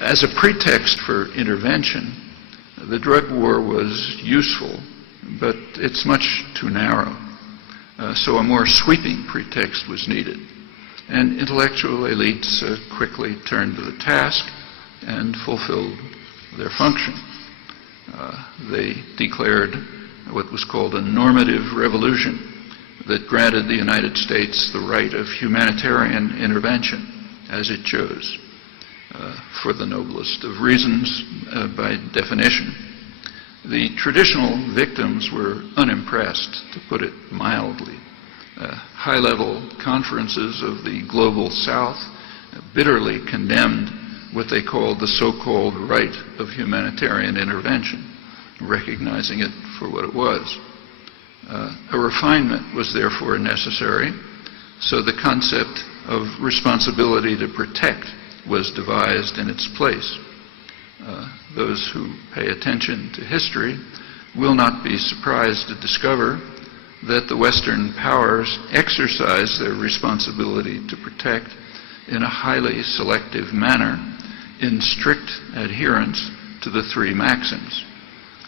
As a pretext for intervention, the drug war was useful, but it's much too narrow. So a more sweeping pretext was needed. And intellectual elites quickly turned to the task and fulfilled their function. They declared what was called a normative revolution that granted the United States the right of humanitarian intervention as it chose, for the noblest of reasons, by definition. The traditional victims were unimpressed, to put it mildly. High-level conferences of the global South bitterly condemned what they called the so-called right of humanitarian intervention, recognizing it for what it was. A refinement was therefore necessary, so the concept of responsibility to protect was devised in its place. Those who pay attention to history will not be surprised to discover that the Western powers exercise their responsibility to protect in a highly selective manner in strict adherence to the three maxims.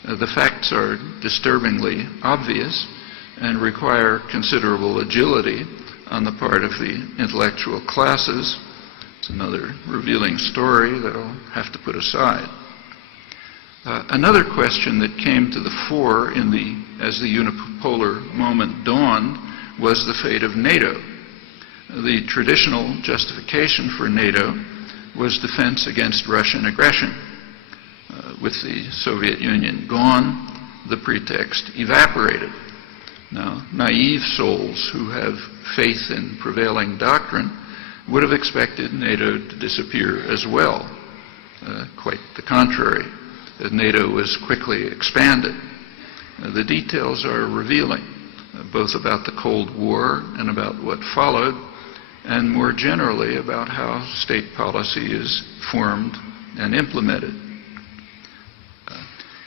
The facts are disturbingly obvious and require considerable agility on the part of the intellectual classes. It's another revealing story that I'll have to put aside. Another question that came to the fore as the unipolar moment dawned was the fate of NATO. The traditional justification for NATO was defense against Russian aggression. With the Soviet Union gone, the pretext evaporated. Now, naive souls who have faith in prevailing doctrine would have expected NATO to disappear as well. Quite the contrary. NATO was quickly expanded. The details are revealing, both about the Cold War and about what followed, and more generally about how state policy is formed and implemented.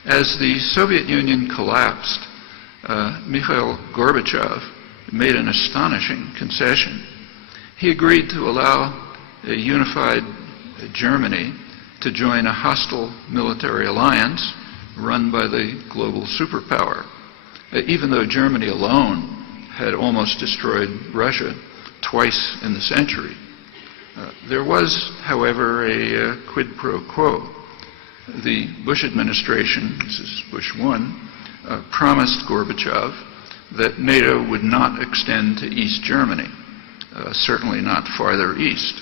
As the Soviet Union collapsed, Mikhail Gorbachev made an astonishing concession. He agreed to allow a unified Germany to join a hostile military alliance run by the global superpower, even though Germany alone had almost destroyed Russia twice in the century. There was, however, a quid pro quo. The Bush administration, this is Bush 1, promised Gorbachev that NATO would not extend to East Germany, certainly not farther east.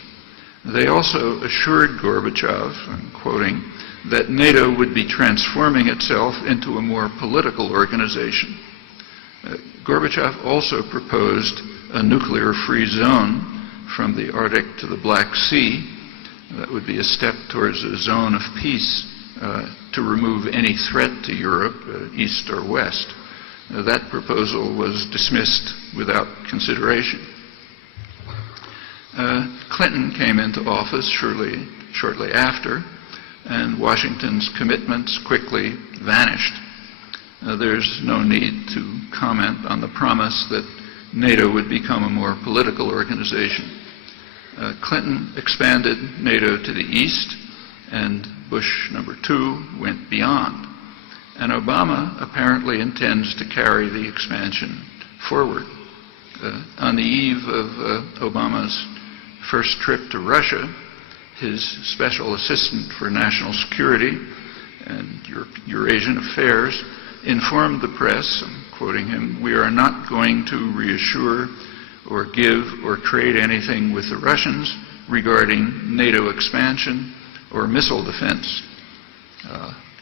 They also assured Gorbachev, I'm quoting, that NATO would be transforming itself into a more political organization. Gorbachev also proposed a nuclear-free zone from the Arctic to the Black Sea. That would be a step towards a zone of peace to remove any threat to Europe, east or west. That proposal was dismissed without consideration. Clinton came into office shortly after, and Washington's commitments quickly vanished. There's no need to comment on the promise that NATO would become a more political organization. Clinton expanded NATO to the east, and Bush #2 went beyond. And Obama apparently intends to carry the expansion forward. On the eve of Obama's first trip to Russia, his special assistant for national security and Eurasian affairs informed the press, I'm quoting him, "We are not going to reassure or give or trade anything with the Russians regarding NATO expansion or missile defense."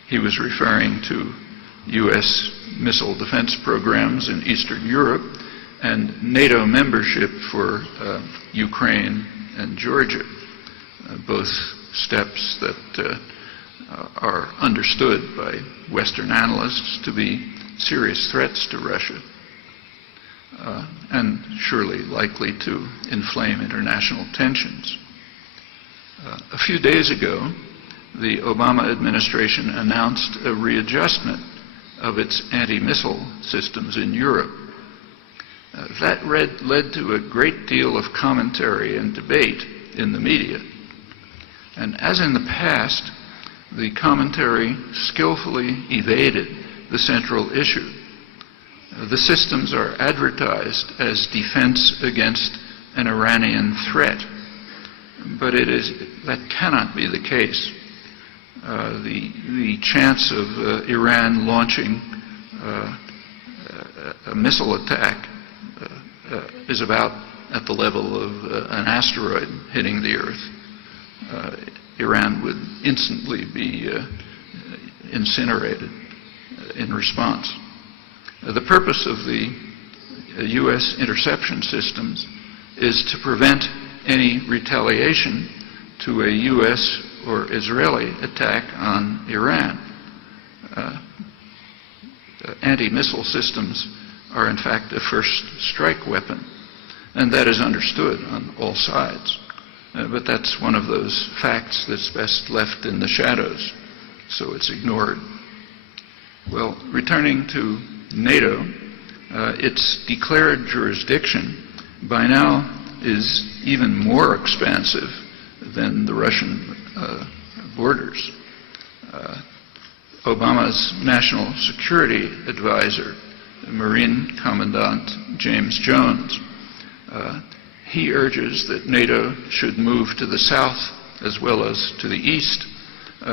He was referring to U.S. missile defense programs in Eastern Europe and NATO membership for Ukraine and Georgia, both steps that are understood by Western analysts to be serious threats to Russia, and surely likely to inflame international tensions. A few days ago, the Obama administration announced a readjustment of its anti-missile systems in Europe. That led to a great deal of commentary and debate in the media. And as in the past, the commentary skillfully evaded the central issue. The systems are advertised as defense against an Iranian threat, but that cannot be the case. The chance of Iran launching a missile attack is about at the level of an asteroid hitting the Earth. Iran would instantly be incinerated in response. The purpose of the U.S. interception systems is to prevent any retaliation to a U.S. or Israeli attack on Iran. Anti-missile systems are in fact a first strike weapon, and that is understood on all sides. But that's one of those facts that's best left in the shadows, so it's ignored. Well, returning to NATO, its declared jurisdiction by now is even more expansive than the Russian borders. Obama's national security advisor, Marine Commandant James Jones, he urges that NATO should move to the south as well as to the east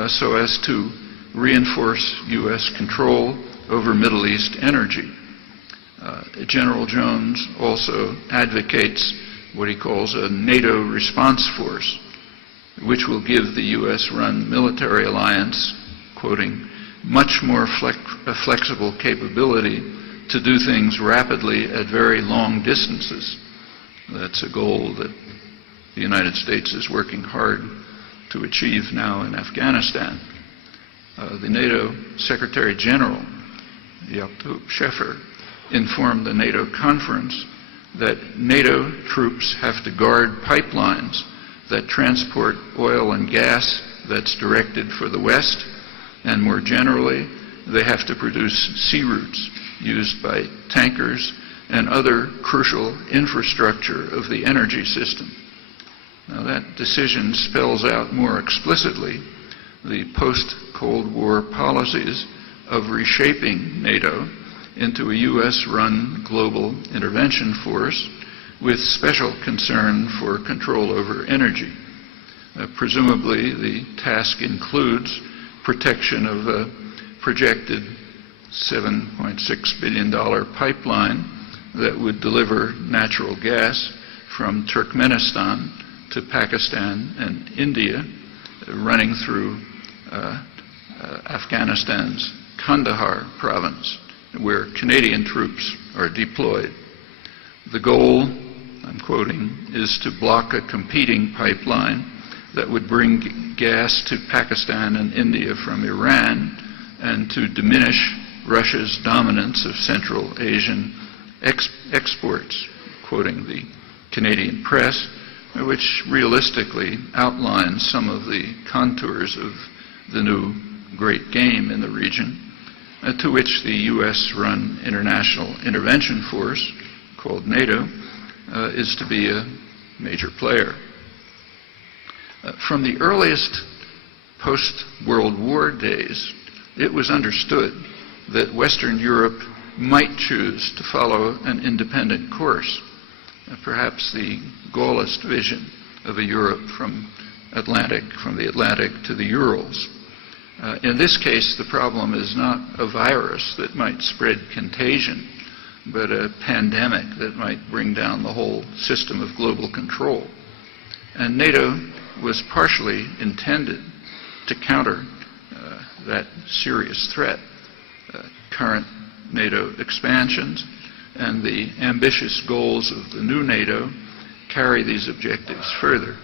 so as to reinforce U.S. control over Middle East energy. General Jones also advocates what he calls a NATO response force, which will give the U.S.-run military alliance, quoting, much more flexible capability to do things rapidly at very long distances. That's a goal that the United States is working hard to achieve now in Afghanistan. The NATO Secretary General, Jakob Scheffer, informed the NATO conference that NATO troops have to guard pipelines that transport oil and gas that's directed for the West, and more generally, they have to produce sea routes used by tankers and other crucial infrastructure of the energy system. Now, that decision spells out more explicitly the post-Cold War policies of reshaping NATO into a U.S.-run global intervention force with special concern for control over energy. Presumably, the task includes protection of a projected $7.6 billion pipeline that would deliver natural gas from Turkmenistan to Pakistan and India, running through Afghanistan's Kandahar province, where Canadian troops are deployed. The goal, I'm quoting, is to block a competing pipeline that would bring gas to Pakistan and India from Iran and to diminish Russia's dominance of Central Asian exports, quoting the Canadian press, which realistically outlines some of the contours of the new great game in the region, to which the U.S.-run international intervention force, called NATO, is to be a major player. From the earliest post-World War days, it was understood that Western Europe might choose to follow an independent course, perhaps the Gaullist vision of a Europe from the Atlantic to the Urals. In this case, the problem is not a virus that might spread contagion, but a pandemic that might bring down the whole system of global control. And NATO was partially intended to counter that serious threat. Current NATO expansions and the ambitious goals of the new NATO carry these objectives further.